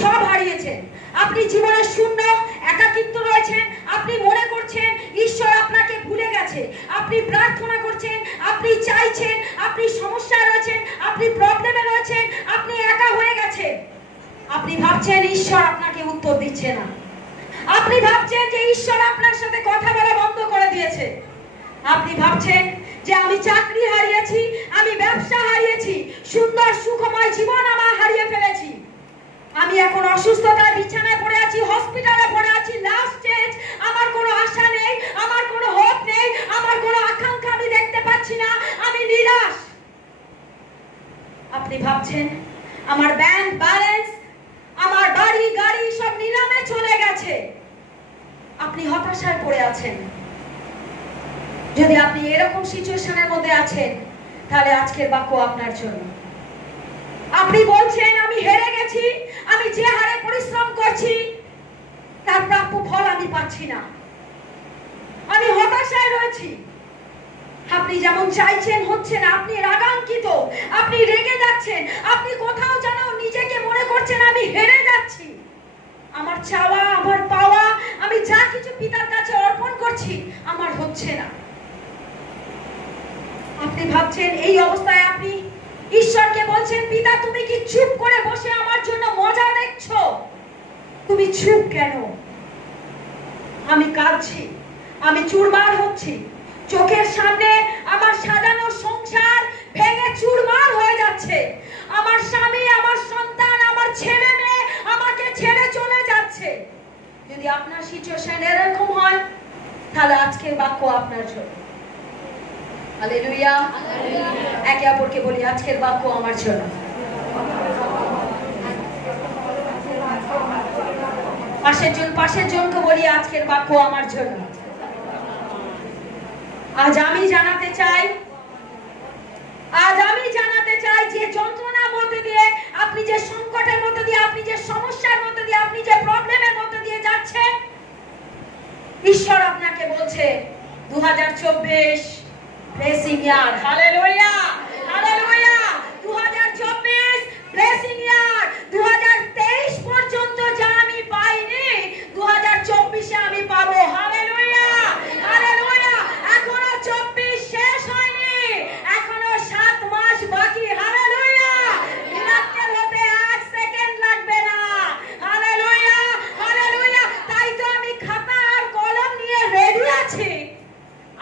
সব হারিয়েছেন, আপনি জীবনে শূন্য একাকিত্ব রয়েছেন, আপনি মনে করছেন ঈশ্বর আপনাকে ভুলে গেছে, আপনি প্রার্থনা করছেন, আপনি চাইছেন, আপনি সমস্যায় রয়েছেন, আপনি প্রবলেমে রয়েছেন, আপনি একা হয়ে গেছেন, আপনি ভাবছেন ঈশ্বর আপনাকে উত্তর দিচ্ছে না, আপনি ভাবছেন যে ঈশ্বর আপনার সাথে কথা বলা বন্ধ করে দিয়েছে, আপনি ভাবছেন যে আমি চাকরি হারিয়েছি, আমি ব্যবসা হারিয়েছি, সুন্দর সুখময় জীবন আমার হারিয়ে ফেলেছি, আমি এখন অসুস্থতার বিছানায় পড়ে আছি, হসপিটালে পড়ে আছি, লাস্ট স্টেজ, আমার কোনো আশা নেই, আমার কোনো হোপ নেই, আমার কোনো আকাঙ্ক্ষা আমি দেখতে পাচ্ছি না, আমি নিরাশ। আপনি ভাবছেন আমার ব্যাংক ব্যালেন্স, আমার বাড়ি গাড়ি সব নিলামে চলে গেছে, আপনি হতাশায় পড়ে আছেন। যদি আপনি এরকম সিচুয়েশনের মধ্যে আছেন, তাহলে আজকের বাক্য আপনার জন্য। আপনি বলছেন আমি হেরে গেছি, আমি যে হারে পরিশ্রম করছি তার প্রাপ্য ফল আমি পাচ্ছি না, আমি হতাশায় রয়েছি, আপনি যেমন চাইছেন হচ্ছে না, আপনি রাগান্বিত, আপনি রেগে যাচ্ছেন, আপনি কোথাও যেন নিজেকে মনে করছেন আমি হেরে যাচ্ছি, আমার চাওয়া আমার পাওয়া আমি যা কিছু পিতার কাছে অর্পণ করছি আমার হচ্ছে না। আপনি ভাবছেন এই অবস্থায় আপনি ঈশ্বরকে বলছেন পিতা তুমি কি চুপ করে বসে আমার জন্য মজা দেখছো, তুমি চুপ কেন? আমি কাঁদছি, আমি চুরমার হচ্ছি, চোখের সামনে আমার সাজানো সংসার ভেঙে চুরমার হয়ে যাচ্ছে, আমার স্বামী আমার সন্তান আমার ছেলে মেয়ে আমাকে ছেড়ে চলে যাচ্ছে। যদি আপনার সিচুয়েশন এরকম হয়, তাহলে আজকের বাক্য আপনার জন্য। হালেলুয়া, একে অপরকে বলি আজকের বাক্য আমার জন্য। পাশের জনকে বলি আজকের বাক্য আমার জন্য। আজ আমি জানাতে চাই যে যন্ত্রণার মধ্যে দিয়ে, আপনি যে সংকটের মধ্যে দিয়ে, আপনি যে সমস্যার মধ্যে দিয়ে, আপনি যে প্রবলেমের মধ্যে দিয়ে যাচ্ছেন, ঈশ্বর আপনাকে বলছে 2024 ব্লেসিং ইয়ার। হালেলুয়া, হালেলুয়া, 2024 ব্লেসিং ইয়ার। 2023 পর্যন্ত যা আমি পাইনি 2024 এ আমি পাবো। Hallelujah, hallelujah. এখনো 24 শেষ হয়নি, এখনো 7 মাস বাকি। হালেলুয়া, মিরাক্কেল হতে 1 সেকেন্ড লাগবে না। Hallelujah, hallelujah. তাই তো আমি খাতা আর কলম নিয়ে রেডি আছি,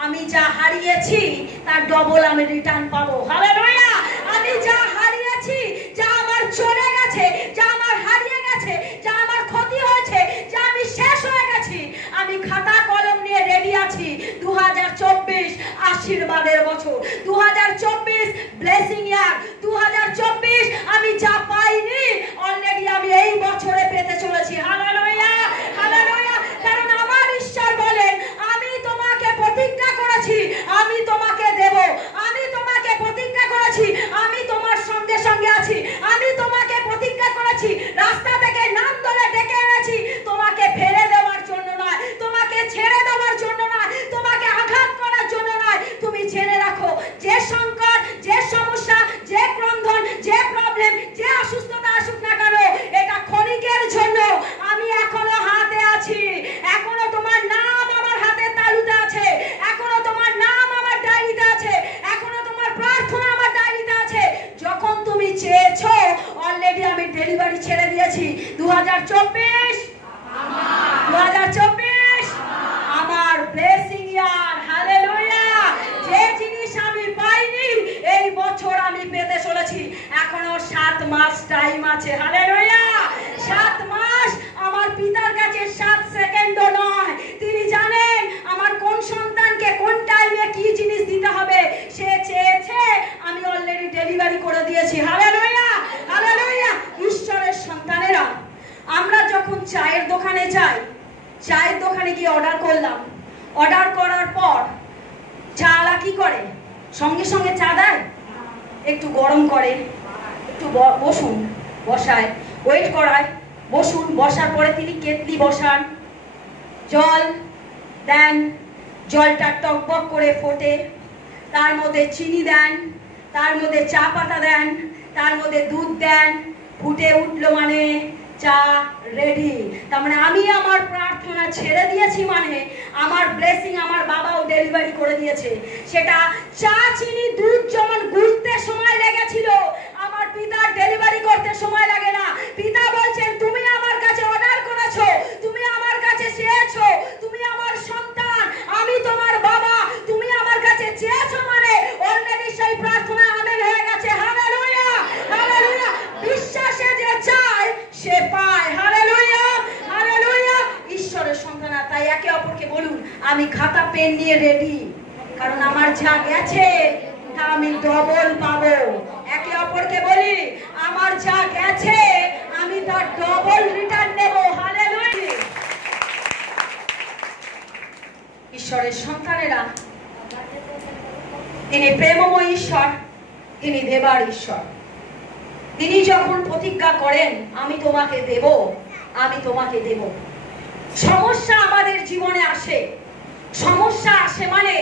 আমি যা হারিয়েছি তার ডবল আমি রিটার্ন পাবো। হালেলুয়া, আমি যা হারিয়েছি, যা আমার চলে গেছে, যা আমার হারিয়ে গেছে, যা আমার ক্ষতি হয়েছে, যা আমি শেষ হয়ে গেছি, আমি খাতা কলম নিয়ে রেডি আছি। 2024 আশীর্বাদের বছর, 2024 ব্লেসিং ইয়ার। 2024 আমি যা পাইনি অলরেডি আমি এই বছরে পেতে চলেছি। Hallelujah, hallelujah. কারণ আমার ঈশ্বর বলেন আমি তোমাকে প্রতিজ্ঞা করেছি আমি তোমাকে দেব, আমি তোমাকে প্রতিজ্ঞা করেছি আমি তোমার সঙ্গে সঙ্গে আছি, আমি তোমাকে প্রতিজ্ঞা করেছি রাস্তা থেকে নাম ধরে ডেকে এনেছি তোমাকে ফেলে দেওয়ার জন্য নয়, তোমাকে ছেড়ে দেওয়ার জন্য নয়, তোমাকে আঘাত করার জন্য নয়। তুমি জেনে রাখো যে সংকট, যে সমস্যা, যে ক্রন্দন, যে প্রবলেম, যে অসুস্থতা আসুক না কেন, এটা ক্ষণিকের জন্য। আমি এখনো হাতে আছি, এখনো তোমার নাম আমার হাতের তালুতে আছে, এখনো তোমার নাম আমার ডায়েরিতে আছে, এখনো তোমার প্রার্থনা আমার ডায়েরিতে আছে। যখন তুমি চেয়েছো অলরেডি আমি ডেলিভারি ছেড়ে দিয়েছি। 2024 আমার ব্লেসিং ইয়ার। হালেলুয়া। যে জিনিস আমি পাইনি এই বছর আমি পেতে চলেছি। এখনো 7 মাস টাইম আছে। হালেলুয়া। 7 মাস আমার পিতার কাছে 7 সেকেন্ডও নয়। তিনি জানেন আমার কোন সন্তানকে কোন টাইমে কি জিনিস দিতে হবে। সে চেয়েছে, আমি অলরেডি ডেলিভারি করে দিয়েছি। Hallelujah, hallelujah. ঈশ্বরের সন্তানেরা, আমরা যখন চায়ের দোকানে যাই, চায়ের দোকানে গিয়ে অর্ডার করলাম, অর্ডার করার পর চাওয়ালা কি করে? সঙ্গে সঙ্গে চা দেয়? একটু গরম করে, একটু বসুন, বসায়, ওয়েট করায়, বসুন, বসার পরে তিনি কেতলি বসান, জল দেন, জলটা টকবক করে ফোটে, তার মধ্যে চিনি দেন, তার মধ্যে চা পাতা দেন, তার মধ্যে দুধ দেন, ফুটে উঠলো মানে চা রেডি। তার মানে আমি আমার প্রার্থনা ছেড়ে দিয়েছি, মানে আমার ব্লেসিং আমার বাবাও ডেলিভারি করে দিয়েছে। সেটা চা চিনি দুধ যেমন গুলতে সময় লেগেছিল, আমার পিতার ডেলিভারি করতে সময় লাগে না। পিতা বলছেন তুমি আমার কাছে অর্ডার করেছো, তুমি আমার কাছে চেয়েছো, তুমি আমার সন্তান, আমি তোমার বাবা, তুমি আমার কাছে চেয়েছো, মানে অলরেডি সেই প্রার্থনা আমেন হয়ে গেছে। Hallelujah, hallelujah. বিশ্বাসে যে চায় সে পায়। Hallelujah, hallelujah. ঈশ্বরের সন্তান, তাই একে অপরকে বলুন আমি খাতা পেন নিয়ে রেডি, কারণ আমার যা গেছে তা আমি ডবল পাবো। একে অপরকে বলি আমার যা গেছে আমি তার ডবল রিটার্ন নেব। হালেলুয়া। ঈশ্বরের সন্তানেরা, তিনি প্রেমময় ঈশ্বর, তিনি দেবার ঈশ্বর। তিনি যখন প্রতিজ্ঞা করেন আমি তোমাকে দেব, আমি তোমাকে দেব। সমস্যা আমাদের জীবনে আসে, সমস্যা আসে মানে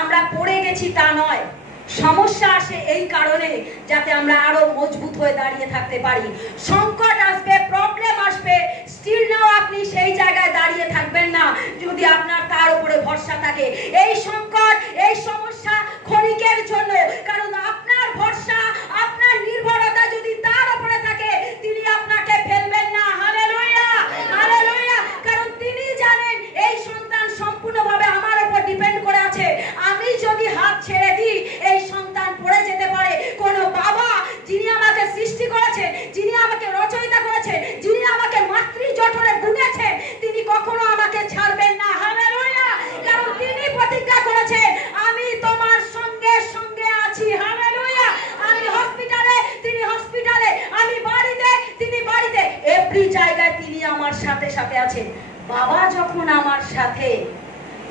আমরা পড়ে গেছি তা নয়, সমস্যা আসে এই কারণে যাতে আমরা আরো মজবুত হয়ে দাঁড়িয়ে থাকতে পারি। সংকট আসবে, প্রবলেম আসবে, স্টিল নাও আপনি সেই জায়গায় দাঁড়িয়ে থাকবেন না যদি আপনার তার উপরে ভরসা থাকে। এই সংকট, এই সমস্যা ক্ষণিকের জন্য, কারণ আপনার ভরসা, আপনার নির্ভরতা যদি তার উপরে থাকে তিনি আপনাকে ফেলবেন না। Hallelujah, hallelujah. কারণ তিনি জানেন এই সন্তান সম্পূর্ণভাবে আমার উপর ডিপেন্ড করে আছে। আমি যদি হাত ছেড়ে দিই এই সন্তান পড়ে যেতে পারে। কোন বাবা যিনি আমাকে সৃষ্টি করেছে, যিনি আমাকে রচয়িতা করেছে, যিনি আমাকে মাতৃ জঠরে বুনেছেন, তিনি কখনো আমাকে ছাড়বেন না। হালেলুয়া। কারণ তিনি প্রতিজ্ঞা করেছেন আমি তোমার সঙ্গে সঙ্গে আছি। হালেলুয়া। আমি হসপিটালে তিনি হসপিটালে, আমি বাড়িতে তিনি বাড়িতে, এভরি জায়গায় তিনি আমার সাথে সাথে আছেন। বাবা যখন আমার সাথে,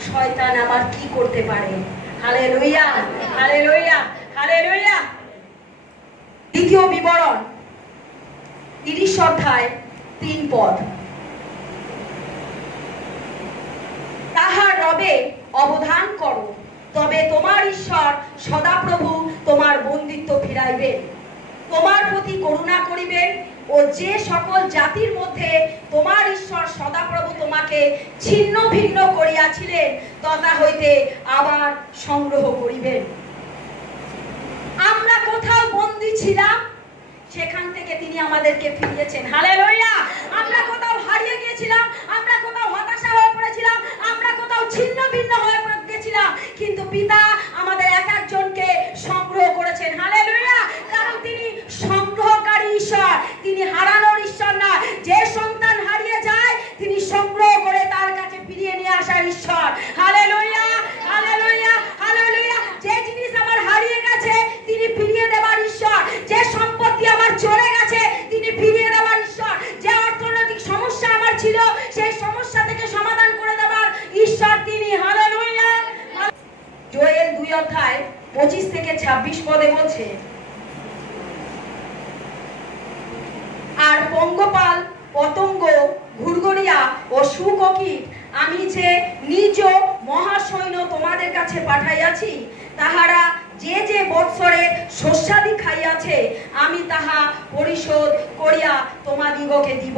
শয়তান আমার কি করতে পারে? হালেলুয়া, হালেলুয়া, হালেলুয়া। দ্বিতীয় বিবরণ 30 অধ্যায় 3 পদ। তাহার রবে অবধান করো, তবে তোমার ঈশ্বর সদাপ্রভু তোমার বন্দিত্ব ফিরাইবেন, তোমার প্রতি করুণা করিবেন ও যে সকল জাতির মধ্যে তোমার ঈশ্বর সদাপ্রভু তোমাকে ছিন্ন ভিন্ন করিয়াছিলেন তথা হইতে আবার সংগ্রহ করিবেন। আমরা কোথাও বন্দী ছিলাম, সেখান থেকে তিনি আমাদেরকে ফিরিয়েছেন। হালেলুয়া। আমরা কোথাও হারিয়ে গিয়েছিলাম, আমরা কোথাও হতাশা হয়ে পড়েছিলাম, আমরা কোথাও ছিন্ন ভিন্ন হয়ে গিয়েছিলাম, কিন্তু পিতা আমাদের এক একজনকে সংগ্রহ করেছেন। হালেলুয়া। কারণ তিনি সংগ্রহকারী ঈশ্বর, তিনি হারানোর ঈশ্বর না। যে সন্তান হারিয়ে যায় তিনি সংগ্রহ করে তার কাছে ফিরিয়ে নিয়ে আসার ঈশ্বর। হালেলুয়া, হালেলুয়া, হালেলুয়া। যে জিনিস আমার হারিয়ে গেছে তিনি ফিরিয়ে দেবার ঈশ্বর। যে সম্পত্তি আমার চলে গেছে তিনি ফিরিয়ে দেবার ঈশ্বর। যে অর্থনৈতিক সমস্যা আমার ছিল সেই সমস্যা থেকে সমাধান করে দেবার ঈশ্বর তিনি। হালেলুয়া। জোয়েল 2 অধ্যায় 25 থেকে 26 পদে বলছে, আর পঙ্গপাল, পতঙ্গ, ঘুরঘুরিয়া ও সুককীট আমি যে নিজ মহাসৈন্য তোমাদের কাছে পাঠাইয়াছি, তাহারা যে যে বৎসরে শস্যাদি খাইয়াছে আমি তাহা পরিশোধ করিয়া তোমাদিগকে দিব।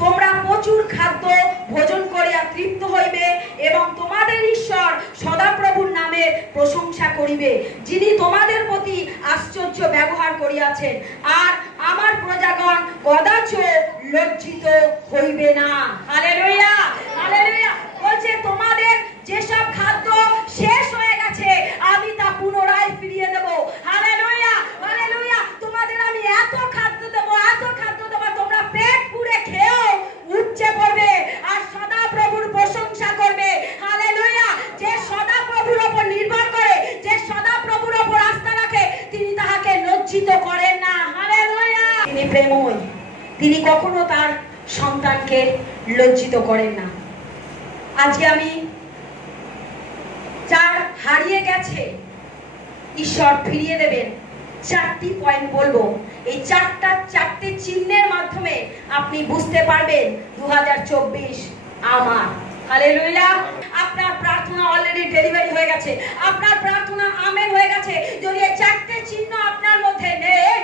তোমরা প্রচুর খাদ্য ভোজন করিয়া তৃপ্ত হইবে এবং তোমাদের ঈশ্বর সদাপ্রভুর নামের প্রশংসা করিবে, যিনি তোমাদের প্রতি আশ্চর্য ব্যবহার করিয়াছেন, আর আমার প্রজাগণ কদাচ লজ্জিত হইবে না। Hallelujah, hallelujah. বলছে তোমাদের যেসব খাদ্য শেষ হয়ে গেছে আমি তা পুনরায় ফিরিয়ে দেব। Hallelujah, hallelujah. তোমাদের আমি এত খাদ্য দেব, এত খাদ্য দেব, তোমরা পেট পুরে খেয়েও উপচে পড়বে আর সদাপ্রভুর প্রশংসা করবে। হালেলুয়া। যে সদাপ্রভুর উপর নির্ভর করে, যে সদাপ্রভুর উপর আস্থা রাখে, তিনি তাহাকে লজ্জিত করেন না। হালেলুয়া। তিনি প্রেমময়, তিনি কখনো তার সন্তানকে লজ্জিত করেন না। আজকে আমি যার হারিয়ে গেছে ঈশ্বর ফিরিয়ে দেবেন 4টি পয়েন্ট বলবো। এই চারটে চিহ্নের মাধ্যমে আপনি বুঝতে পারবেন 2024 আমার। হালেলুয়া। আপনার প্রার্থনা অলরেডি ডেলিভারি হয়ে গেছে, আপনার প্রার্থনা আমেন হয়ে গেছে। যদি এই 4টে চিহ্ন আপনার মধ্যে নেই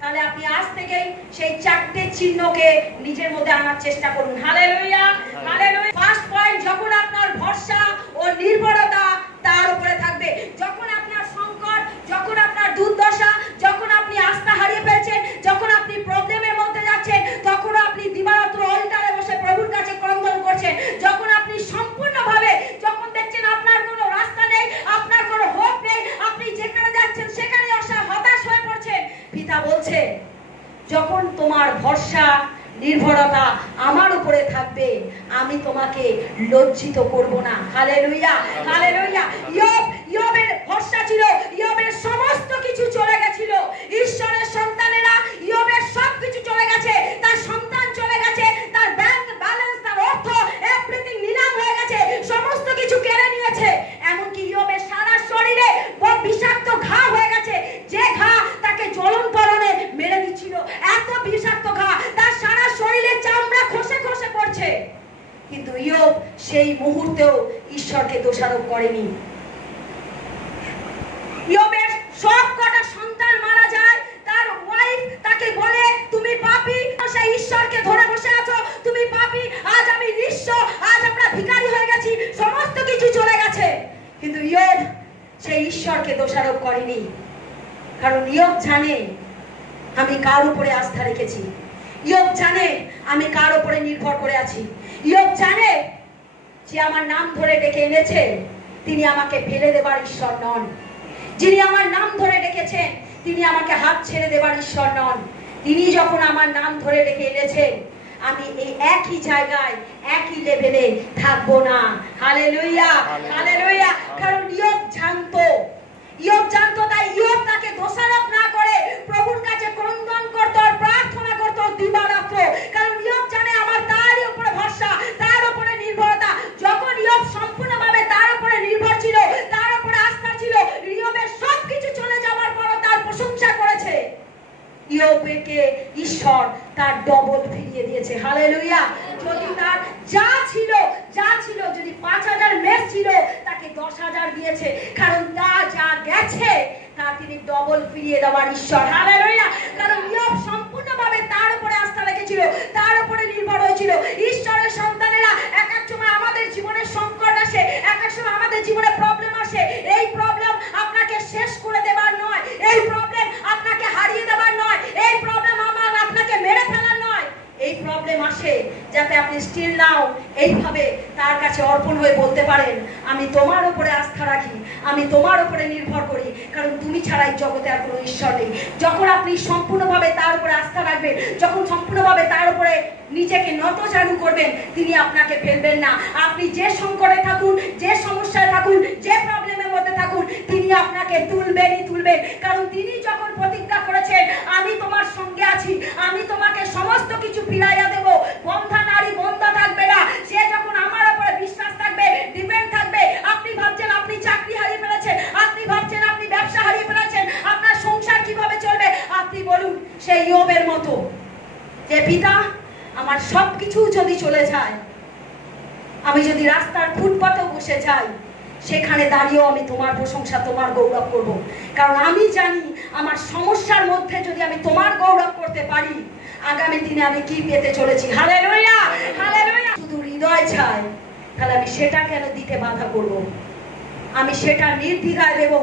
তাহলে আপনি আজ থেকেই সেই চারটে চিহ্নকে নিজের মধ্যে আনার চেষ্টা করুন। Hallelujah, hallelujah. ফার্স্ট পয়েন্ট, যখন আপনার ভরসা ও নির্ভরতা তার উপরে থাকবে, যখন আপনার সংকট, যখন আপনার দুর্দশা, যখন আপনি আস্থা হারিয়ে ফেলছেন, যখন আপনি প্রবলেমের মধ্যে যাচ্ছেন, তখন আপনি দিবারাত্র অল্টারে বসে প্রভুর কাছে ক্রন্দন করছেন, যখন আপনি সম্পূর্ণভাবে, যখন দেখছেন আপনার কোনো রাস্তা নেই, আপনার কোনো হোপ নেই, আপনি যেখানে যাচ্ছেন সেখানে হতাশ হয়ে পড়ছেন, পিতা বলছে যখন তোমার ভরসা নির্ভরতা আমার উপরে থাকবে, আমি তোমাকে লজ্জিত করব না। Hallelujah, hallelujah. ইয়োবের ভরসা ছিল, ইয়োবের সমস্ত কিছু চলে গেছিল, ঈশ্বরের সন্তানেরা, ইয়োবের সব কিছু চলে গেছে, তার সন্তান চলে গেছে, তার ব্যাংক ব্যালেন্স, তার অর্থ, এভরিথিং নিলাম হয়ে গেছে, সমস্ত কিছু কেড়ে নিয়েছে। এমনকি ইয়োবের সারা শরীরে বিষাক্ত ঘা হয়ে গেছে, যে ঘা তাকে জ্বলন পরনে মেরে দিচ্ছিল, এত বিষাক্ত ঘা, তার সারা শরীরে চামড়া খসে খসে পড়ছে। কিন্তু ইয়োব সেই মুহূর্তেও ঈশ্বরকে দোষারোপ করেনি। ইয়োবের সব কটা সন্তান মারা যায়, তার ওয়াইফ তাকে বলে তুমি পাপী, সেই ঈশ্বরকে ধরে বসে আছো, তুমি পাপী, আজ আমি নিঃস্ব, আজ আমরা ভিখারি হয়ে গেছি, সমস্ত কিছু চলে গেছে। কিন্তু ইয়োব সেই ঈশ্বরকে দোষারোপ করেনি, কারণ ইয়োব জানে আমি কার উপরে আস্থা রেখেছি, ইয়োব জানে আমি কার উপরে নির্ভর করে আছি, ইয়োব জানে যে আমার নাম ধরে ডেকে এনেছে তিনি আমাকে ফেলে দেবার ঈশ্বর নন, যিনি আমার নাম ধরে ডেকেছেন তিনি আমাকে হাত ছেড়ে দেবার ঈশ্বর নন। তিনি যখন আমার নাম ধরে ডেকে এনেছেন, আমি এই একই জায়গায় একই লেভেলে থাকবো না। Hallelujah, hallelujah. কারণ ইয়োব জানতো, ইয়োব জানতো, তাই ইয়োব তাকে দোষারোপ না করে প্রভুর কাছে ক্রন্দন করত আর প্রার্থনা করত দিবারাত্র, কারণ ইয়োব জানে আমার তারই উপরে ভরসা, তার উপরে নির্ভরতা। যখন ইয়োব সম্পূর্ণভাবে তার উপরে নির্ভর ছিল, তার উপরে আস্থা ছিল, ইয়োবের সবকিছু চলে যাওয়ার পরও তার প্রশংসা করেছে, ইয়োবকে ঈশ্বর তার ডবল ফিরিয়ে দিয়েছে। হালেলুয়া। যদি তার যা ছিল যদি ৫,০০০ মেষ ছিল, তাকে ১০,০০০ দিয়েছে, কারণ তা যা গেছে তা তিনি ডবল ফিরিয়ে দেওয়ার ঈশ্বর। হালেলুয়া। কারণ ইয়োব সম্পূর্ণভাবে তার উপরে আস্থা রেখেছিল, তার উপরে নির্ভর হয়েছিল। ঈশ্বরের সন্তানেরা, এক এক সময় আমাদের জীবনে সংকট আসে, এক এক সময় আমাদের জীবনে প্রবলেম আসে। এই প্রবলেম আপনাকে শেষ করে দেবার নয়, এই প্রবলেম আপনাকে হারিয়ে দেবার নয়, এই প্রবলেম আপনাকে মেরে ফেলার নয়, এই প্রবলেম আসে যাতে আপনি স্টিল নাও এইভাবে তার কাছে অর্পণ হয়ে বলতে পারেন আমি তোমার উপরে আস্থা রাখি, আমি তোমার উপরে নির্ভর করি, কারণ তুমি ছাড়া এই জগতে আর কোনো ঈশ্বর নেই। যখন আপনি সম্পূর্ণভাবে তার উপরে আস্থা রাখবেন, যখন সম্পূর্ণভাবে তার উপরে নিজেকে নতজানু করবেন, তিনি আপনাকে ফেলবেন না। আপনি যে সংকটে থাকুন, যে সমস্যায় থাকুন, যে প্রবলেমের মধ্যে থাকুন, তিনি আপনাকে তুলবেনই তুলবেন, কারণ তিনি যখন প্রতিজ্ঞা করেছেন আমি তোমার সঙ্গে আছি, আমি তোমাকে সমস্ত কিছু ফিরাইয়া দেব, বন্ধা নারী বন্ধা থাকবে না। সে যখন আমার উপরে বিশ্বাস থাকবে, ডিপেন্ড থাকবে। আপনি ভাবছেন আপনি চাকরি হারিয়ে ফেলেছেন, আপনি ভাবছেন আপনি ব্যবসা হারিয়ে ফেলেছেন, আপনার সংসার কিভাবে চলবে, আপনি বলুন সেই ইয়োবের মতো যে পিতা আমার সবকিছু যদি চলে যায়, আমি যদি রাস্তার ফুটপাতেও বসে যাই, সেখানে দাঁড়িয়েও আমি তোমার প্রশংসা, তোমার গৌরব করব, কারণ আমি জানি আমার সমস্যার মধ্যে যদি আমি তোমার গৌরব করতে পারি, আগামী দিনে আমি কি পেতে চলেছি। Hallelujah, hallelujah. শুধু হৃদয় চাই, তাহলে আমি সেটা কেন দিতে বাধা করব? আমি সেটা নির্দ্বিধায় দেব,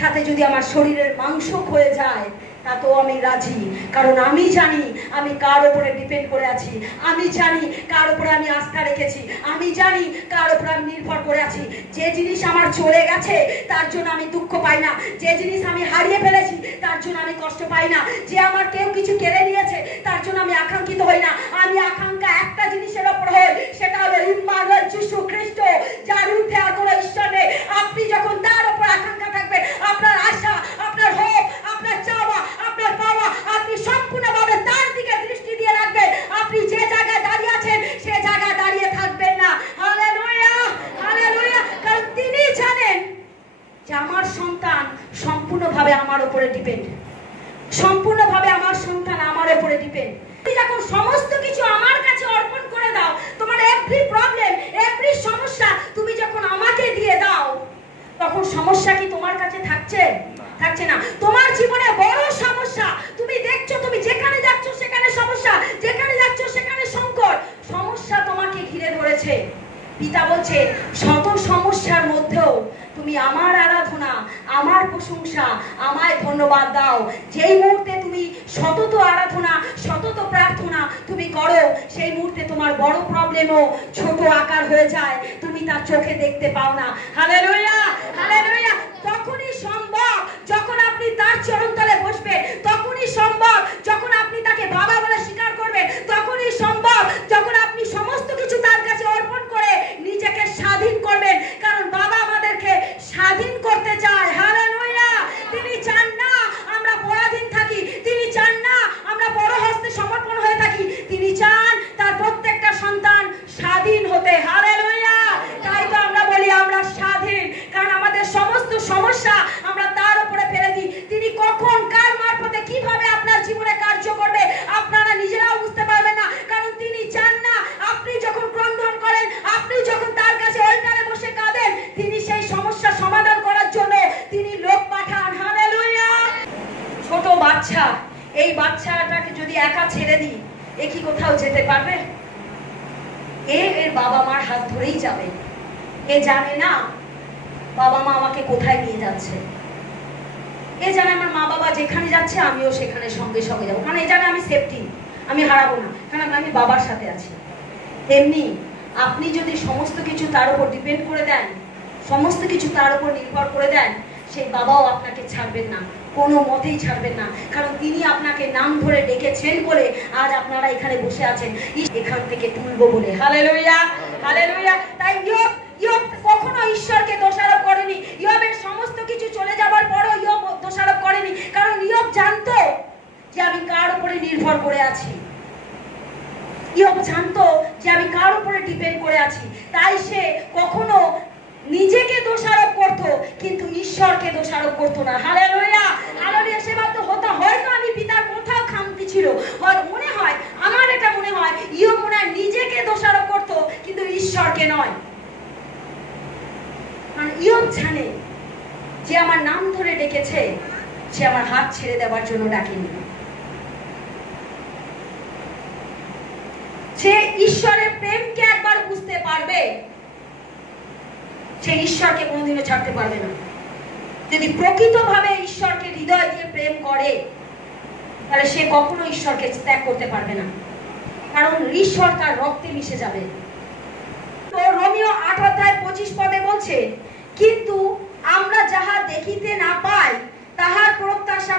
তাতে যদি আমার শরীরের মাংস ক্ষয়ে যায় তাতেও আমি রাজি, কারণ আমি জানি আমি কার উপরে ডিপেন্ড করে আছি, আমি জানি কার উপরে আমি আস্থা রেখেছি, আমি জানি কার উপরে আমি নির্ভর করে আছি। যে জিনিস আমার চলে গেছে তার জন্য আমি দুঃখ পাই না, যে জিনিস আমি হারিয়ে ফেলেছি তার জন্য আমি কষ্ট পাই না, যে আমার কেউ কিছু কেড়ে নিয়েছে তার জন্য আমি আকাঙ্ক্ষিত হই না। আমি আকাঙ্ক্ষা একটা জিনিসের ওপর হই, সেটা হলো ইম্মানুয়েল যিশু খ্রিস্ট, যার ঊর্ধ্বে আর কোনো ঈশ্বর নেই। আপনি যখন তার উপর আকাঙ্ক্ষা থাকবে, আপনার আশা, আপনার হোপ, আপনার চাওয়া, আপনার পাওয়া, আপনি সম্পূর্ণভাবে তার দিকে দৃষ্টি দিয়ে রাখবেন, আপনি যে জায়গায় দাঁড়িয়ে আছেন সে জায়গায় দাঁড়িয়ে থাকবেন না। Hallelujah, hallelujah. কারণ তিনি জানেন যে আমার সন্তান সম্পূর্ণভাবে আমার উপরে ডিপেন্ড, সম্পূর্ণভাবে আমার সন্তান আমার উপরে ডিপেন্ড। যখন সমস্ত কিছু আমার বলছে, পিতা বলছে, শত সমস্যার মধ্যেও তুমি আমার আরাধনা, আমার প্রশংসা, আমায় ধন্যবাদ দাও। যেই মুহূর্তে তুমি সতত আরাধনা, সতত প্রার্থনা তুমি করো, সেই মুহূর্তে তোমার বড় প্রবলেমও ছোট আকার হয়ে যায়, তুমি তার চোখে দেখতে পাও না। Hallelujah, hallelujah. তখনই সম্ভব যখন আপনি তার চরণতলে বসবেন, তখনই সম্ভব যখন আপনি তাকে বাবা বলে স্বীকার করবেন, তখনই সম্ভব যখন আপনি সমস্ত কিছু তার কাছে অর্পণ করে নিজেকে স্বাধীন করবেন। কারণ বাবা আমাদেরকে স্বাধীন করতে চায়। হালেলুয়া। তিনি চান না আমরা পরাধীন থাকি, তিনি চান না আমরা বড় হস্তে সমর্পণ হয়ে থাকি, তিনি চান তার প্রত্যেকটা সন্তান স্বাধীন হতে। হালেলুয়া। তাই তো আমরা বলি আমরা স্বাধীন, কারণ আমাদের সমস্ত সমস্যা আমরা তার উপরে ফেলে দিই। তিনি কখন কার মারফতে কিভাবে আপনার জীবনে কার্য করবে আপনারা নিজেরাও বুঝতে পারবেন না, কারণ তিনি চান না আপনি যখন ক্রন্দন করেন, আপনি যখন তার কাছে অলটারে বসে কাঁদেন, তিনি সেই সমস্যা সমাধান করার জন্য তিনি লোক পাঠান। হালেলুয়া। ছোট বাচ্চা, এই বাচ্চাটাকে যদি একা ছেড়ে দিই, এ কি কোথাও যেতে পারবে? এর বাবা মার হাত ধরেই যাবে। এ জানে না বাবা মা আমাকে কোথায় নিয়ে যাচ্ছে, এ জানে আমার মা বাবা যেখানে যাচ্ছে আমিও সেখানে সঙ্গে সঙ্গে যাবো, কারণ এ জানে আমি সেফটি, আমি হারাবো না, কারণ আমি বাবার সাথে আছি। তেমনি আপনি যদি সমস্ত কিছু তার উপর ডিপেন্ড করে দেন, সমস্ত কিছু তার উপর নির্ভর করে দেন, সেই বাবাও আপনাকে ছাড়বেন না, কোনো মতেই ছাড়বেন না, কারণ তিনি আপনাকে নাম ধরে ডেকেছেন বলে আজ আপনারা এখানে বসে আছেন, এখান থেকে তুলবো বলে। Hallelujah, hallelujah. তাই ইয়োব কখনো ঈশ্বরকে দোষারোপ করেনি। ইয়োবের সমস্ত কিছু চলে যাবার পরও ইয়োব দোষারোপ করেনি, কারণ ইয়োব জানতো যে আমি কার উপরে নির্ভর করে আছি। ইয়োব জানতো যে আমি কার উপরে ডিপেন্ড করে আছি, তাই সে কখনো নিজেকে দোষারোপ করত কিন্তু ঈশ্বরকে দোষারোপ করতো না। Hallelujah, hallelujah. সে ভাবতো হয়তো আমি পিতার কোথাও খামতি ছিল, মনে হয় আমার এটা মনে হয় ইয়োব মনে হয় নিজেকে দোষারোপ করত কিন্তু ঈশ্বরকে নয়। কারণ ইয়োব জানে যে আমার নাম ধরে ডেকেছে, সে আমার হাত ছেড়ে দেওয়ার জন্য ডাকেনি। সে ঈশ্বরের প্রেমকে একবার বুঝতে পারবে, সে ঈশ্বরকে কোনোদিনও ছাড়তে পারবে না। যদি প্রকৃতভাবে ঈশ্বরকে হৃদয় দিয়ে প্রেম করে, তাহলে সে কখনো ঈশ্বরকে ত্যাগ করতে পারবে না, কারণ ঈশ্বর তার রক্তে মিশে যাবে। তো রোমিও 8:25 বলছে, কিন্তু আমরা যাহা দেখিতে না পাই তাহার প্রত্যাশা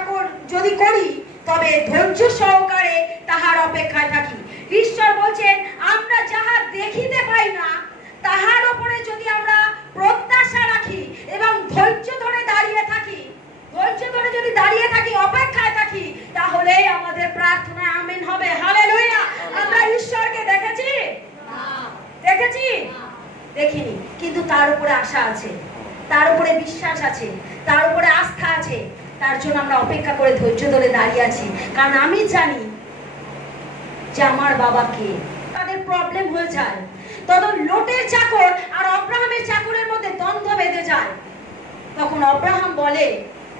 যদি করি, তবে ধৈর্য সহকারে তাহার অপেক্ষায় থাকি। ঈশ্বর বলছেন আমরা যাহা দেখিতে পাই না তাহার উপরে যদি আমরা প্রত্যাশা রাখি এবং ধৈর্য ধরে দাঁড়িয়ে থাকি, ধৈর্য ধরে যদি দাঁড়িয়ে থাকি, অপেক্ষায় থাকি, তাহলে আমাদের প্রার্থনা আমেন হবে। হালেলুয়া। আমরা ঈশ্বরকে দেখেছি? দেখেছি? দেখিনি, কিন্তু তার উপরে আশা আছে, তার উপরে বিশ্বাস আছে, তার উপরে আস্থা আছে, তার জন্য আমরা অপেক্ষা করে ধৈর্য ধরে দাঁড়িয়ে আছি, কারণ আমি জানি যে আমার বাবাকে। তাদের প্রবলেম হয়ে যায়, তখন লোটের চাকর আর অব্রাহামের চাকরের মধ্যে দ্বন্দ্ব বেঁধে যায়। তখন অব্রাহাম বলে,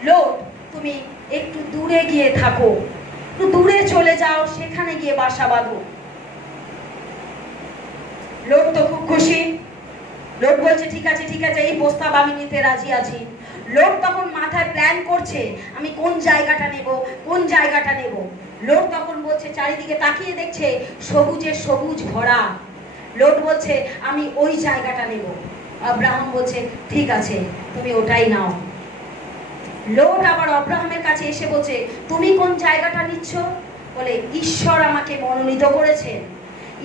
লোট তুমি একটু দূরে গিয়ে থাকো, একটু দূরে চলে যাও, সেখানে গিয়ে বাসা বাঁধো। লোট তো খুব খুশি, লোট বলছে ঠিক আছে ঠিক আছে, এই প্রস্তাব আমি নিতে রাজি আছি। লোট তখন মাথায় প্ল্যান করছে আমি কোন জায়গাটা নেব, কোন জায়গাটা নেব। লোট তখন বলছে, চারিদিকে তাকিয়ে দেখছে সবুজে সবুজ ভরা। লোট বলছে আমি ওই জায়গাটা নেব। আব্রাহাম বলছে ঠিক আছে তুমি ওটাই নাও। লোট আবার আব্রাহামের কাছে এসে বলছে তুমি কোন জায়গাটা নিচ্ছ? বলে ঈশ্বর আমাকে মনোনীত করেছেন,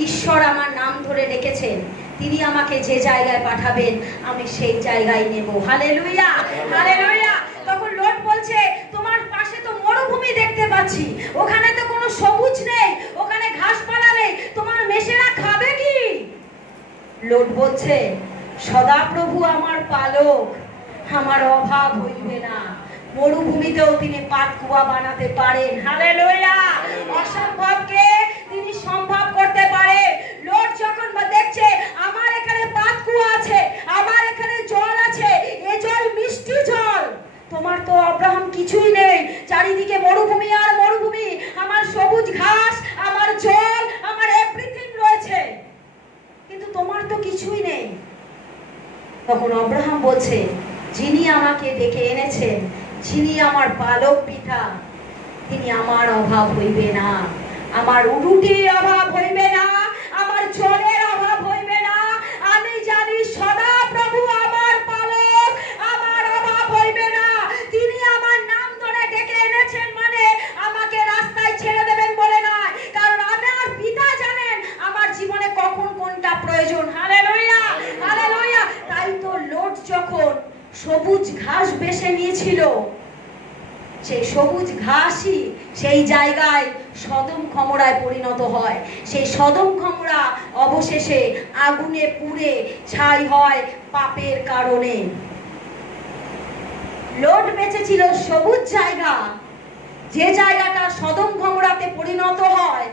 ঈশ্বর আমার নাম ধরে ডেকেছেন, তিনি আমাকে যে জায়গায় পাঠাবেন আমি সেই জায়গায় নেব। Hallelujah, hallelujah. তখন লোট বলছে তোমার পাশে তো মরুভূমি দেখতে পাচ্ছি, ওখানে তো কোনো সবুজ নেই, ওখানে ঘাসপালা নেই, তোমার মেষেরা খাবে কি? লোট বলছে সদাপ্রভু আমার পালক, আমার অভাব হইবে না। মরুভূমিতেও তিনি পাতকুয়া বানাতে পারেন। হালেলুয়া। অসম্ভবকে তিনি সম্ভব করতে পারে। লোট যখন দেখছে আমার এখানে পাতকুয়া আছে, আমার এখানে জল আছে, এই জল মিষ্টি জল, তোমার তো আব্রাহাম কিছুই নেই, চারিদিকে মরুভূমি আর মরুভূমি, আমার সবুজ ঘাস, আমার জল, আমার এভরিথিং রয়েছে, কিন্তু তোমার তো কিছুই নেই। তখন আব্রাহাম বলছে, যিনি আমাকে ডেকে এনেছেন, যিনি আমার পালক পিতা, তিনি আমার অভাব হইবে না, আমার রুটির অভাব হইবে না, আমার জলের অভাব হইবে না। আমি জানি সদা প্রভু আমার পালক, আমার অভাব হইবে না। তিনি আমার নাম ধরে ডেকে এনেছেন মানে আমাকে রাস্তায় ছেড়ে দেবেন বলে নয়, কারণ আমার পিতা জানেন আমার জীবনে কখন কোনটা প্রয়োজন। Hallelujah, hallelujah. তাই তো লোট যখন সবুজ ঘাস বেছে নিয়েছিল, সেই সবুজ ঘাসই সেই জায়গায় সদম গমোরায় পরিণত হয়। সেই সদম গমোরা অবশেষে আগুনে পুড়ে ছাই হয় পাপের কারণে। লোট বেঁচেছিল সবুজ জায়গা, যে জায়গাটা সদম গমোরাতে পরিণত হয়,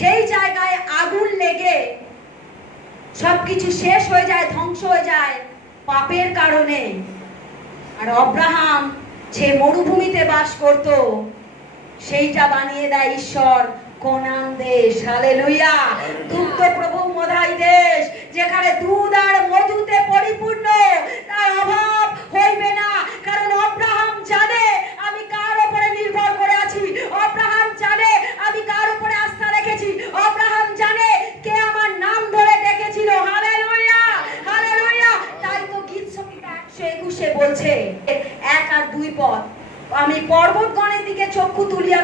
সেই জায়গায় আগুন লেগে সবকিছু শেষ হয়ে যায়, ধ্বংস হয়ে যায় পাপের কারণে। আর আব্রাহাম যে মরুভূমিতে বাস করত, সেইটা বানিয়ে দেয় ঈশ্বর কানান দেশ। হালেলুয়া। দুগ্ধ প্রভু মধাই দেশ, যেখানে দুধ আর মধুতে পরিপূর্ণ, তার অভাব হইবে না। কারণ আব্রাহাম জানে আমি কার উপরে নির্ভর করে আছি, আব্রাহাম জানে আমি কার উপরে আস্থা রেখেছি, আব্রাহাম জানে কে আমার নাম ধরে ডেকেছিল। Hallelujah, hallelujah. তাই তো গীত সংহিতা 121-এ বলছে 1 আর 2 পদ, আমি পর্বতগণের দিকে চক্ষু তুলিয়া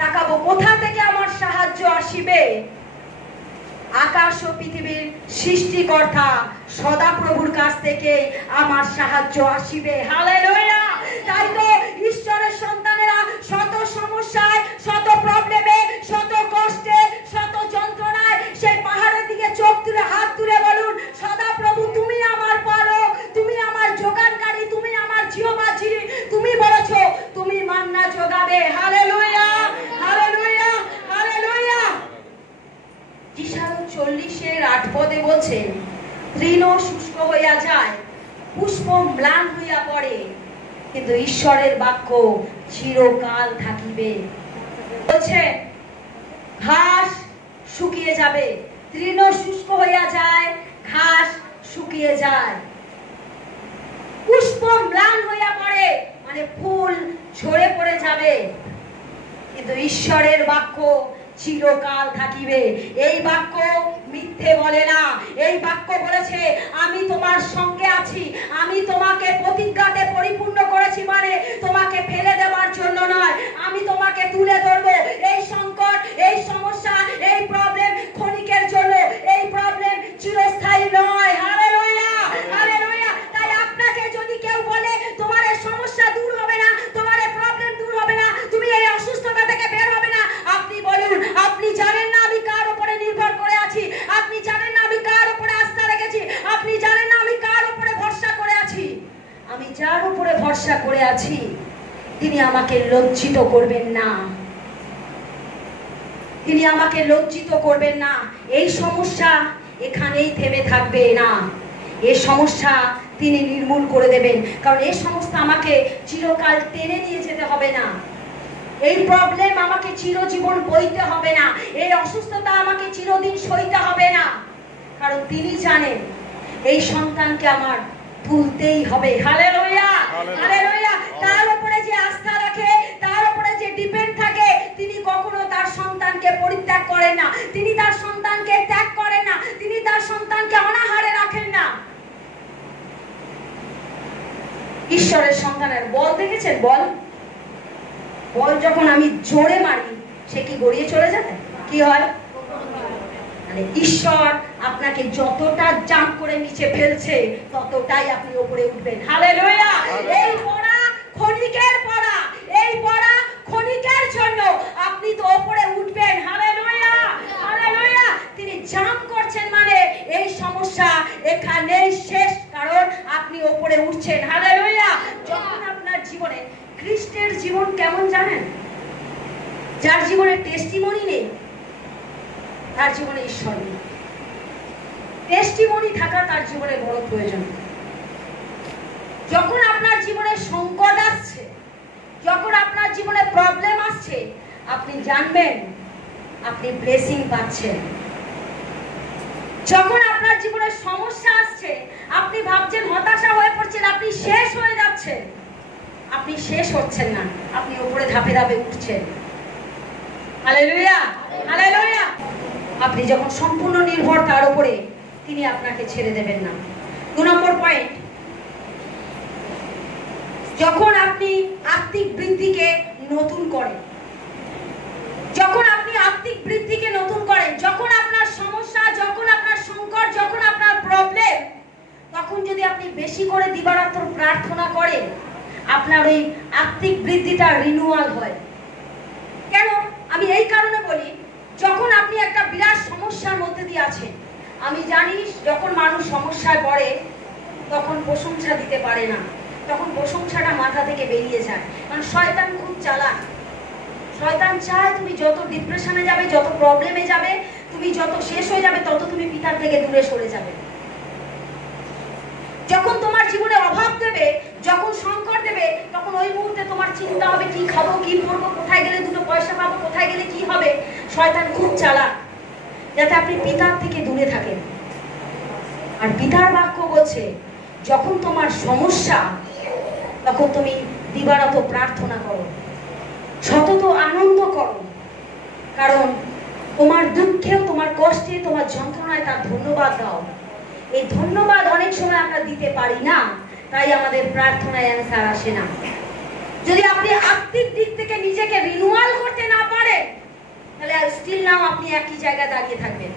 তাকাবো, কোথা থেকে আমার সাহায্য আসিবে? আকাশ ও পৃথিবীর সৃষ্টিকর্তা সদাপ্রভুর কাছ থেকে আমার সাহায্য আসিবে। হালেলুয়া। তাই তো ঈশ্বরের সন্তানেরা শত সমস্যায়, শত প্রবলেমে, শত কষ্টে, শত যন্ত্রণায় সেই পাহাড়ের দিকে চোখ তুলে হাত তুলে বলুন, সদাপ্রভু তুমি আমার পালক, তুমি আমার যোগানকারী, তুমি আমার জিহ্বা যিনি, তুমি বলেছো তুমি মান্না যোগাবে। হালেলুয়া, হালেলুয়া, হালেলুয়া। ঈশায় 40-এর 8 পদে বলছে, তৃণ শুষ্ক হইয়া যায়, পুষ্প ম্লান হইয়া পড়ে, কিন্তু ঈশ্বরের বাক্য চিরকাল থাকিবে। বলছে ঘাস শুকিয়ে যাবে, তৃণ শুষ্ক হইয়া যায়, ঘাস শুকিয়ে যায়, পুষ্প ম্লান হইয়া পড়ে, মানে ফুল ঝরে পড়ে যাবে, কিন্তু ঈশ্বরের বাক্য চিরকাল থাকিবে। এই বাক্য মিথ্যে বলে না। এই বাক্য বলেছে আমি তোমার সঙ্গে আছি, আমি তোমাকে প্রতিজ্ঞাতে পরিপূর্ণ করেছি, মানে তোমাকে ফেলে দেওয়ার জন্য নয়, আমি তোমাকে তুলে ধরবো। এই সংকট, এই সমস্যা, এই প্রবলেম ক্ষণিকের জন্য, এই প্রবলেম চিরস্থায়ী নয়। Hallelujah, hallelujah. তাই আপনাকে যদি কেউ বলে তোমার এই সমস্যা দূর হবে না, তোমার এই প্রবলেম দূর হবে না, তুমি এই অসুস্থতা থেকে বের হবে না, আপনি বলুন আপনি জানেন না আমি কার উপরে নির্ভর করে আছি, আপনি জানেন না আমি কার উপরে আস্থা রেখেছি, আপনি জানেন না আমি কার উপরে ভরসা করে আছি। আমি যার উপরে ভরসা করে আছি তিনি আমাকে লজ্জিত করবেন না, তিনি আমাকে লজ্জিত করবেন না। এই সমস্যা এখানেই থেমে থাকবে না, এই সমস্যা তিনি নির্মূল করে দেবেন। কারণ এই সমস্যা আমাকে চিরকাল টেনে নিয়ে যেতে হবে না, এই প্রবলেম আমাকে চিরজীবন বইতে হবে না, এই অসুস্থতা আমাকে চিরদিন সইতে হবে না। কারণ তিনি জানেন এই সন্তানকে আমার তুলতেই হবে। Hallelujah, hallelujah. তার উপরে যে আস্থা রাখে, তার উপরে যে ডিপেন্ড থাকে, তিনি কখনো তার সন্তানকে পরিত্যাগ করেন না, তিনি তার সন্তানকে ত্যাগ করেন না, তিনি তার সন্তানকে অনাহারে রাখেন না। ঈশ্বরের সন্তানের বল দেখেছেন? বল বল যখন আমি জোরে মারি সে কি গড়িয়ে চলে যায়? কি হয়? মানে ঈশ্বর আপনাকে যতটা জাম্প করে নিচে ফেলছে ততটাই আপনি উপরে উঠবেন। হালেলুয়া। এই পড়া ক্ষণিকের পড়া, এই পড়া ক্ষণিকের জন্য, আপনি তো উপরে উঠবেন। Hallelujah, hallelujah. তিনি জাম্প করছেন মানে এই সমস্যা এখানেই শেষ, কারণ আপনি উপরে উঠছেন। হালেলুয়া। যখন আপনার জীবনে খ্রিস্টের জীবন কেমন জানেন? যার জীবনে টেস্টিমনি নেই তার জীবনে ঈশ্বর নেই। টেস্টিমনি থাকা তার জীবনে বড় প্রয়োজন। যখন আপনার জীবনে সংকট আসছে, যখন আপনার জীবনে প্রবলেম আসছে, আপনি জানবেন আপনি ব্লেসিং পাচ্ছেন। যখন আপনার জীবনে সমস্যা আসছে, আপনি ভাবছেন, হতাশা হয়ে পড়ছেন, আপনি শেষ হয়ে যাচ্ছেন, আপনি শেষ হচ্ছেন না, আপনি উপরে ধাপে ধাপে উঠছেন। Hallelujah, hallelujah. আপনি যখন সম্পূর্ণ নির্ভর তার উপরে, তিনি আপনাকে ছেড়ে দেবেন না। 2 নম্বর পয়েন্ট, যখন আপনি আত্মিক বৃদ্ধিকে নতুন করেন, যখন আপনি আত্মিক বৃদ্ধিকে নতুন করেন, যখন আপনার সমস্যা, যখন আপনার সংকট, যখন আপনার প্রবলেম, তখন যদি আপনি বেশি করে দিবারাত্র প্রার্থনা করেন, আপনার ওই আত্মিক বৃদ্ধিটা রিনিউয়াল হয়। কেন? আমি এই কারণে বলি, যখন আপনি একটা বিরাট সমস্যার মধ্যে দিয়ে আছেন, আমি জানি যখন মানুষ সমস্যায় পড়ে তখন প্রশংসা দিতে পারে না, তখন প্রশংসাটা মাথা থেকে বেরিয়ে যায়। কারণ শয়তান খুব চালাক। শয়তান চায় তুমি যত ডিপ্রেশনে যাবে, যত প্রবলেমে যাবে, তুমি যত শেষ হয়ে যাবে, তত তুমি পিতার থেকে দূরে সরে যাবে। যখন তোমার জীবনে অভাব দেবে, যখন সংকট দেবে, তখন ওই মুহূর্তে তোমার চিন্তা হবে কি খাবো, কি পরবো, কোথায় গেলে দুটো পয়সা পাবো, কোথায় গেলে কি হবে। শয়তান খুব চালাক, যাতে আপনি পিতার থেকে দূরে থাকেন। আর পিতার বাক্য বলছে, যখন তোমার সমস্যা, তখন তুমি দিবারাত প্রার্থনা করো, সতত আনন্দ করো, কারণ তোমার দুঃখেও, তোমার কষ্টে, তোমার যন্ত্রণায় তার ধন্যবাদ দাও। এই ধন্যবাদ অনেক সময় আমরা দিতে পারি না, তাই আমাদের প্রার্থনায় অ্যানসার আসে না। যদি আপনি আত্মিক দিক থেকে নিজেকে রিনিউয়াল করতে না পারেন, তাহলে স্টিল নাও আপনি একই জায়গায় দাঁড়িয়ে থাকবেন।